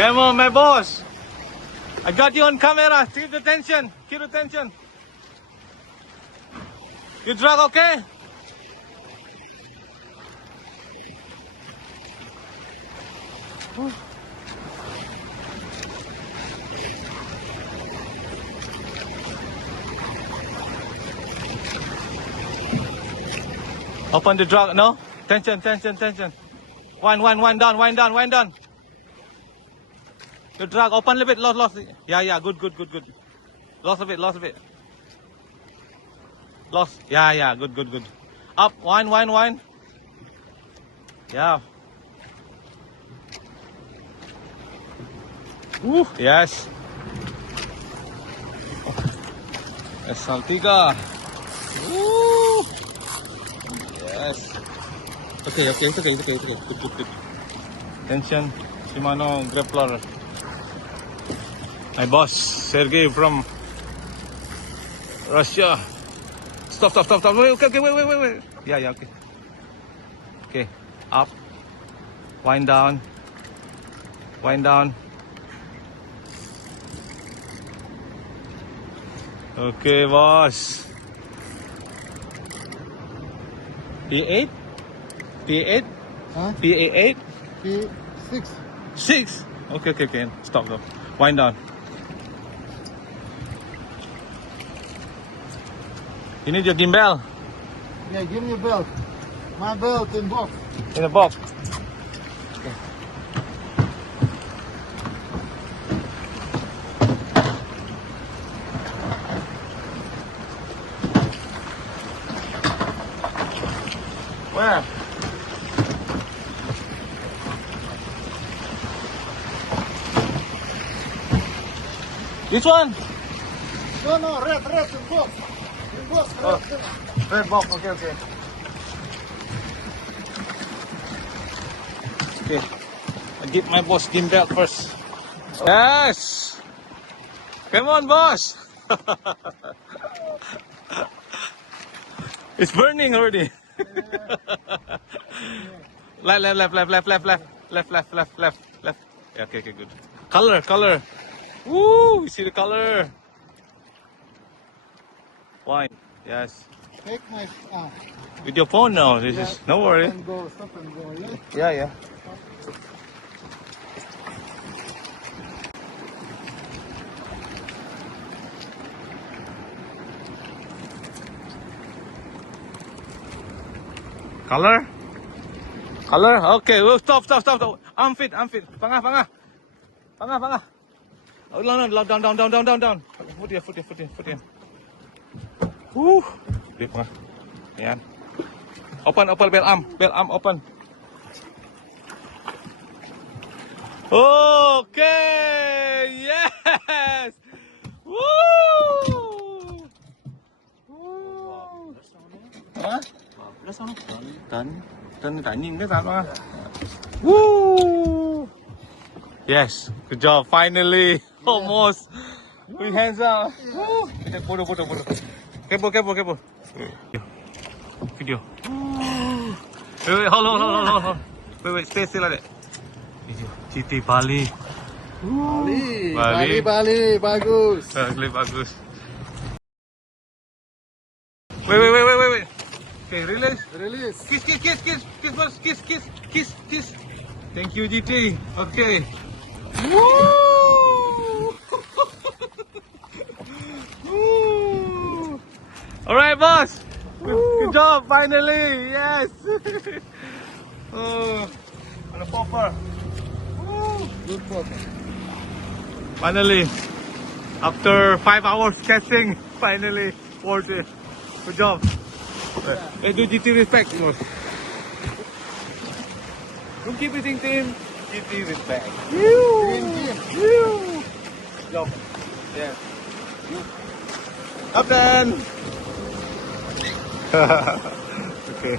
Come on, my boss. I got you on camera. Keep the tension. Keep the tension. You drag okay? Open the drag, no? Tension, tension, tension. Wind down. The drag, open a little bit, lost. Yeah, good. Lost a bit. Lost, yeah, good. Up, wind. Yeah. Yes. Saltiga. Woo. Yes. Okay. It's okay. Good. Tension. Shimano grappler. My boss, Sergey from Russia. Stop. Wait. Yeah, okay. Okay. Up. Wind down. Okay, boss. P8? Huh? PA8? P6. 6? Okay. Stop though. Wind down. You need your gimbal Yeah, give me a belt. My belt in box. in the box. Okay. Where? This one? No, red in box. In box, Oh. Red box, okay. Okay. I get my boss gimbal first. Yes! Come on, boss! It's burning already. Left. Yeah, okay, good. Color. Woo! You see the color. Wine. Yes. Take my With your phone now. This is no worry. Stop and go, yeah? Yeah. Color? Okay, well, stop. I'm fit. Panga. Oh, no, down. Foot here. Woo. Dip nga. Ayan. Open, bell arm, open. Okay, yes. Woo. Hả? Tên nhìn cái sao đó. Woo! Yes, good job. Finally, almost. With hands up. Woo! Photo. Careful. Video. Wait, hold on. Wait, stay still like that. Video. GT Bali. Bali, bagus. Bagus. Wait. Okay, release. Kiss first. Kiss. Thank you, GT. Okay. Woo! All right, boss. Good job, finally. Yes. On the popper. Good photo. Finally, after 5 hours catching, finally worth it. Good job. Let's do GT respect, boss. Don't keep eating team. GT respect. Team. Good job. Yeah. Up then. Okay.